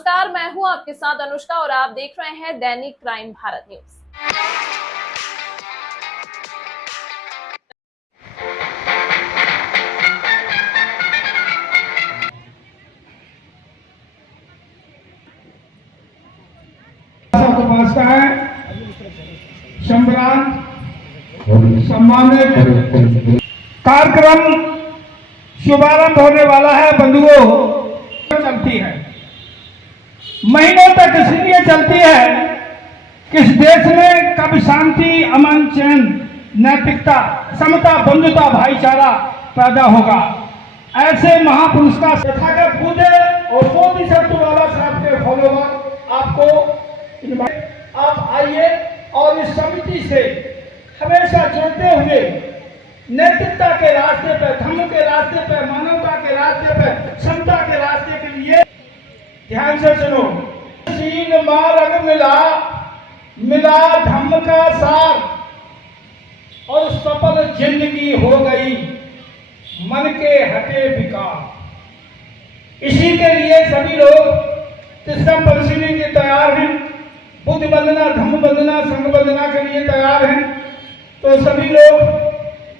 नमस्कार, मैं हूं आपके साथ अनुष्का और आप देख रहे हैं दैनिक क्राइम भारत न्यूज। सम्मानित कार्यक्रम शुभारंभ होने वाला है। बंधुओं, चलती है महीनों तक, इसलिए चलती है कि इस देश में कब शांति, अमन, चैन, नैतिकता, समता, बंधुता, भाईचारा पैदा होगा। ऐसे महापुरुष का तथागत बुद्ध और बोधिसत्ववाला साहब के फॉलोवर आपको आप आइए और इस समिति से हमेशा जुड़ते हुए नैतिकता के रास्ते पर, धर्म के रास्ते पर, मानवता के रास्ते पर, समता के रास्ते के लिए ध्यान से सुनो। सीन मार्ग मिला धम्म का सार और सफल जिंदगी हो गई मन के हटे विकार। इसी के लिए सभी लोग तिस्सम परिशीलने के तैयार हैं, बुद्ध वंदना, धम्म वंदना, संघ वंदना के लिए तैयार हैं। तो सभी लोग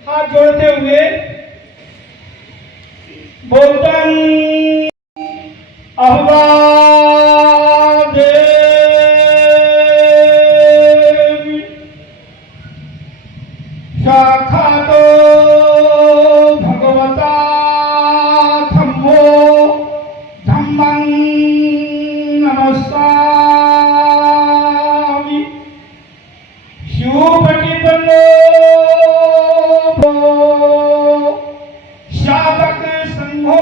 हाथ जोड़ते हुए बोलतन अहवादेव शाखातो भगवता धम्मो धम्मं नमस्सामि शिवपटिपन्नो शावक संघो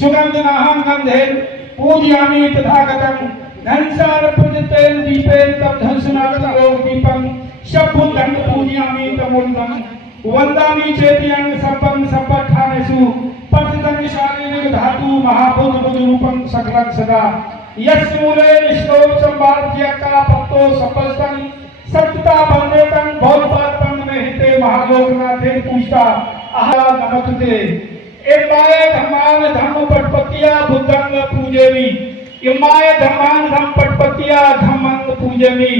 सुगंधनाहं गंधेन पूजयामि तथागतं धनसार पूजितेन दीपेन तब धनसनागतं दीपं शब्दं पूजयामि तमोदं वंदामि चेत्यं सपं सपत्थानेषु पठितं शारीरिक धातु महाभूत रूपं सकलं सदा यस्मूले निष्ठोप संवाद्य का भक्तो सपस्तं सत्ता बंदेतं बहुपातं में हिते महालोकनाथे पूछता आहा नमस्ते इमाय धम्मान धम्म पटपतिया बुद्धंग पूजेमी इमाय धम्मान धम्म पटपतिया धम्मंग पूजेमी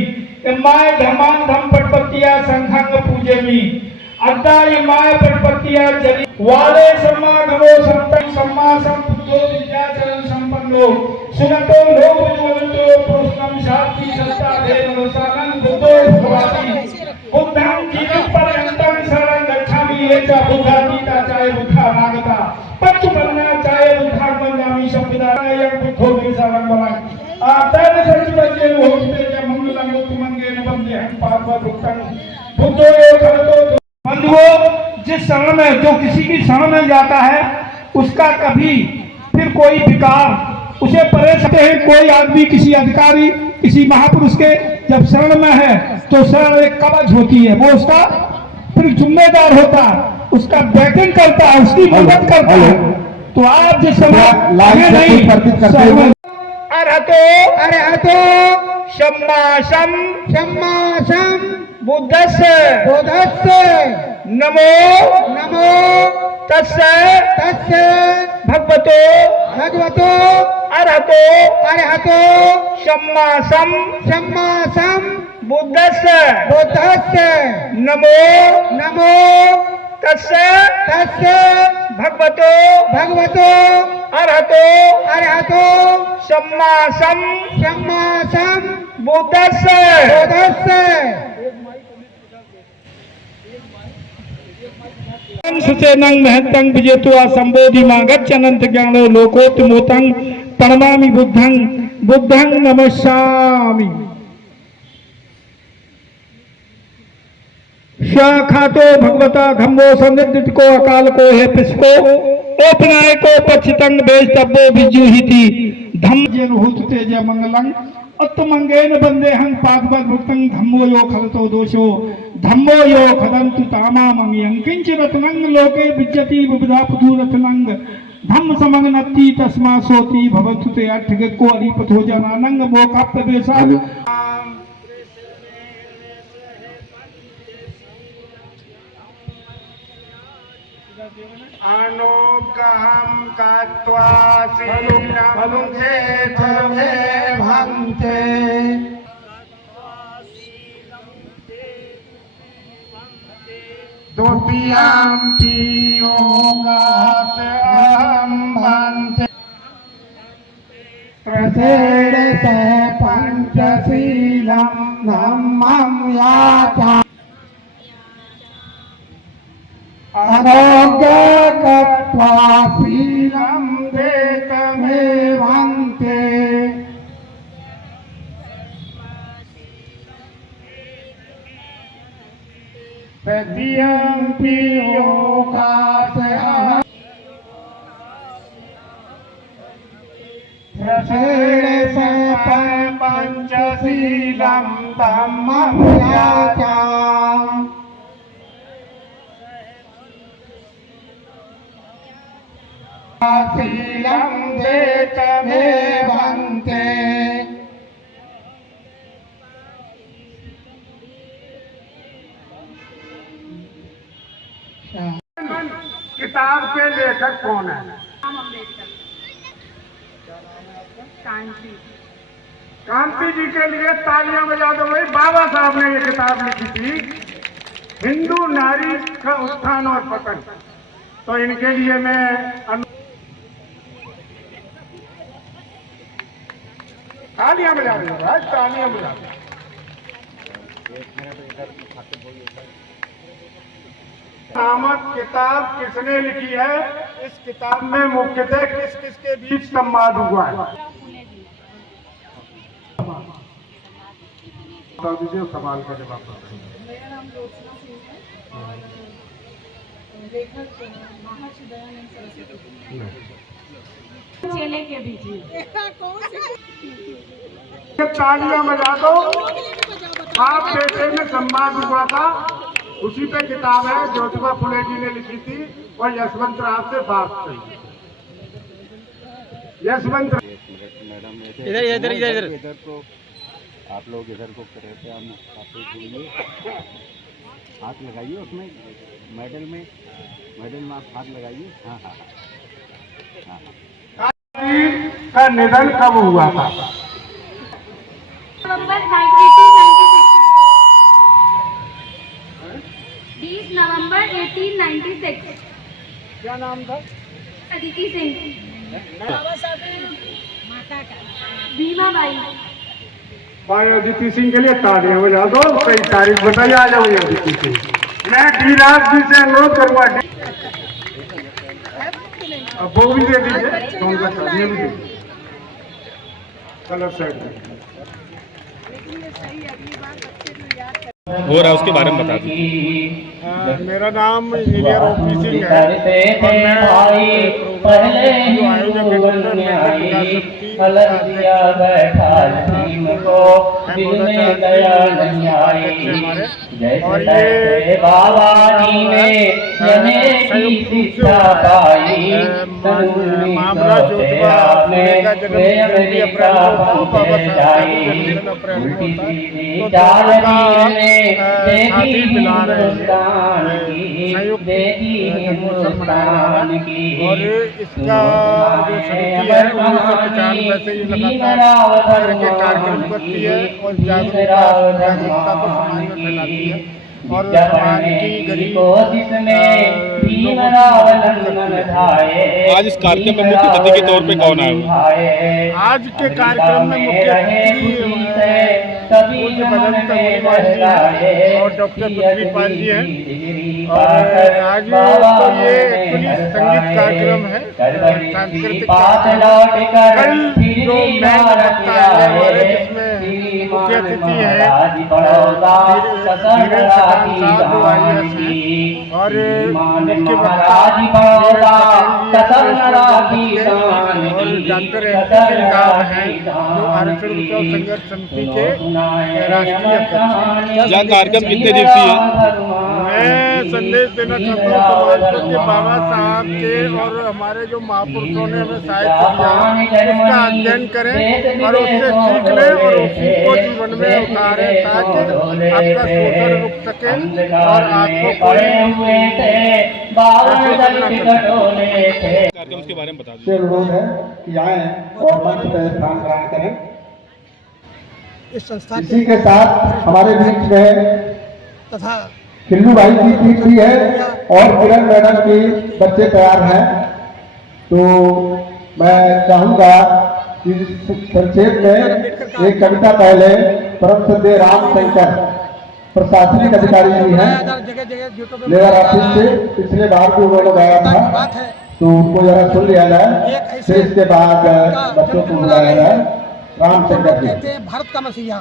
इमाय धम्मान धम्म पटपतिया संघंग पूजेमी अद्दा इमाय पटपतिया जली वाले समागमो संतं सम्मा संपुतो विद्याचरण संपन्नो सुनतो लोक जीवन्तो प्रश्नम शांति सत्ता देव सानंद बुद्धो भगवाती बुद्धं जीवन पर्यंतं शरणं गच्छामि ये च बुद्धातीता चाहे बुद्धा नागता पच्चुपन्ना चाहे बुद्धा वंदामि शब्दायं बुद्धो मे शरणं वरं आतन सच्चिदज्ञ होते च मंगलं मुक्तिमंगेन वंदेहं पार्वतीं बुद्धो यो खरतो। बंधुओं, जिस शरण में जो किसी की शरण में जाता है उसका कभी फिर कोई विकार उसे परे सकते हैं। कोई आदमी किसी अधिकारी, किसी महापुरुष के जब शरण में है तो शरण एक कवच होती है, वो उसका फिर जिम्मेदार होता है, उसका बैटिंग करता है, उसकी मदद करता है। तो आप जिस समय नहीं अरहतो सम्मासम बुद्धस्य नमो तस्य भगवतो अरहतो सम्मासम बुद्धस्य नमो तस्य भगवतो अरहतो सम्मासम बुद्धस्य। सुचेनं महत्तं विजेत्वा संबोधि मागच्छनंत ज्ञानो लोकोत्तमोतं प्रणमामि बुद्धं नमस्सामि। शाखातो भगवता धम्मो सन्निधित को अकाल को है पिसको ओपनाय को पक्षितंग बेजतब्बो विजुहिति धम्म जेन हुत तेज मंगलं उत्तमंगेन बंदेहं पादवद भुक्तं धम्मो यो खलतो दोषो धम्मो यो खदंतु तामामंगियं किंचिरत्नं लोके विज्जति विबुधा पुधुरत्नं धम्म समग्नति तस्मा सोति भवतु ते अठग को अधिपथो जनानंग मोकाप्त बेसा। अनुग्रहं कृत्वा शीलं मे भन्ते द्वितीयम्पि योगात् अहं भन्ते प्रथेड पंचशीलं धम्मं याचा अनोग्यकत्वा शीलं देकमेवन्ते तृतीयम्पि योगात् प्रथेड पंचशीलं धम्मं याचा शीलं देकमेवन्ते किताब के लेखक कौन है? कांति जी के लिए तालियां बजा दो भाई। बाबा साहब ने ये किताब लिखी थी, हिंदू नारी का उत्थान और पतन। तो इनके लिए मैं तालियां बजा दो भाई, तालियां बजा दो। नामक किताब किसने लिखी है? इस किताब में मुख्यतः किस किस के बीच संवाद हुआ है? सवाल का जवाब। मेरा नाम ज्योत्सना सिंह है और लेखक महर्षि दयानंद सरस्वती चेले के बीच में। तालियां बजा दो। आप बेटे में संवाद हुआ था, उसी पे किताब है, ज्योतिबा फुले जी ने लिखी थी और यशवंत राव से बात थी। यशवंत इधर इधर इधर इधर इधर को आप लोग इधर को कर रहे थे, हम आपको बोलिए हाथ लगाइए उसमें मेडल में आप हाथ लगाइए। हाँ हाँ हाँ हाँ। का निधन कब हुआ था? नवंबर 1896। 20 नवंबर 1896। क्या नाम था? अदिति सिंह। भीमा बाई। भाई अदिति सिंह के लिए तालियां बजा दो। सही तारीख बताइए, आ जाओ अदिति सिंह। मैं गिरिराज जी से अनुरोध करूंगा, वो भी दे दीजिए, उनका ये भी दे कलर साइड में। हो रहा है उसके बारे में बता दीजिए। मेरा नाम इंजीनियर ओपी सिंह है और मैं पहले जो आयोजक है डॉक्टर और ये बाबा जी ने संयुक्त रूप से मामला ज्योतिबा फुले का जन्म 20 अप्रैल को बाबा साहब का जन्म अप्रैल को होता है, तो साथी मिला रहे हैं संयुक्त जन्मोत्सव मना रहा है। और इसका जो समिति है 1995 से ये लगातार करके कार्यक्रम करती है और जागरूकता को समाज में फैलाती है और समाज की गरीब आज इस कार्यक्रम में मुख्य अतिथि के तौर पे कौन आए? आज के कार्यक्रम में मुख्य अतिथि पूज्य भगवंत अग्रवाल जी हैं और डॉक्टर पृथ्वीपाल जी हैं। और आज तो ये एक्चुअली संगीत कार्यक्रम है, सांस्कृतिक कल जो मैं हमारे जिसमें मुख्य अतिथि है धीरेन्द्र साहब जो IAS हैं और मुख्य वक्ता और डॉक्टर MP सिंह साहब हैं जो आरक्षण बचाओ संघर्ष समिति के राष्ट्रीय अध्यक्ष। यह कार्यक्रम कितने दिवसीय है? मैं संदेश देना चाहता हूँ समाज को कि बाबा साहब के और हमारे जो महापुरुषों ने हमें साहित्य दिया उसका अध्ययन करें और उससे सीख लें और उसी को जीवन में उतारें ताकि आपका शोषण रुक सके और आपको कोई कार्यक्रम के बारे में बता से अनुरोध है कि आए और मंच पर स्थान ग्रहण करें। इस संस्था इसी के साथ हमारे बीच में तथा खिल्लू भाई की टीम भी है और किरण मैडम के बच्चे तैयार हैं। तो मैं चाहूंगा कि संक्षेप में एक कविता पहले परम श्रद्धेय रामशंकर प्रशासनिक अधिकारी भी हैं लेबर ऑफिस से, पिछले बार भी उन्होंने गाया था तो उनको जरा सुन लिया जाए, फिर इसके बाद बच्चों को बुलाया जाए। रामशंकर जी कहते हैं भारत का मसीहा।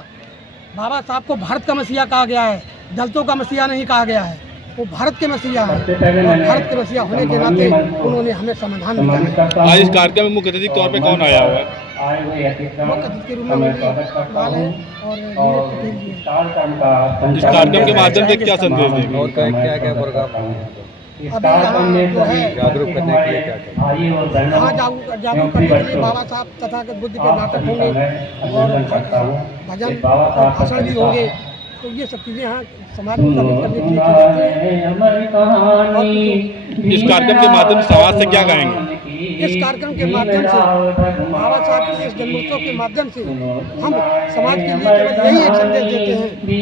बाबा साहब को भारत का मसीहा कहा गया है, दलितों का मसीहा नहीं कहा गया है। वो भारत के मसीहा है और भारत के मसीहा होने के नाते उन्होंने हमें समाधान दिया। आज इस कार्यक्रम में मुख्य अतिथि के तौर पे कौन आया हुआ है? मुख्य अतिथि के रूप में लाल है और इस कार्यक्रम के माध्यम से क्या संदेश देंगे? और क्या क्या प्रोग्राम अभी यहाँ जो है जागरूक करने के लिए क्या यहाँ जागरूक करने के लिए बाबा साहब तथागत बुद्ध के नाटक होंगे और भजन और भाषण भी होंगे। तो ये सब चीज़ें यहाँ समाज को जागरूक करने के लिए की जाती हैं। इस कार्यक्रम के माध्यम से समाज से क्या कहेंगे? इस कार्यक्रम के माध्यम से बाबा साहब के इस जन्मोत्सव के माध्यम से हम समाज के लिए केवल यही एक संदेश देते हैं कि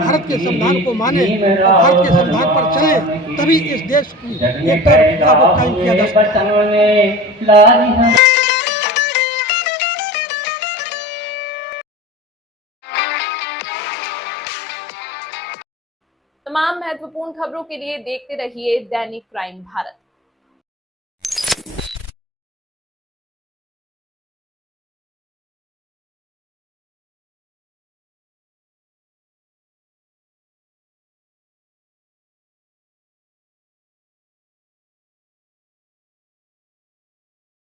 भारत के संविधान को माने और भारत के संविधान पर चले, तभी इस देश की एकता को कायम किया जा सकता है। तमाम महत्वपूर्ण खबरों के लिए देखते रहिए दैनिक क्राइम भारत।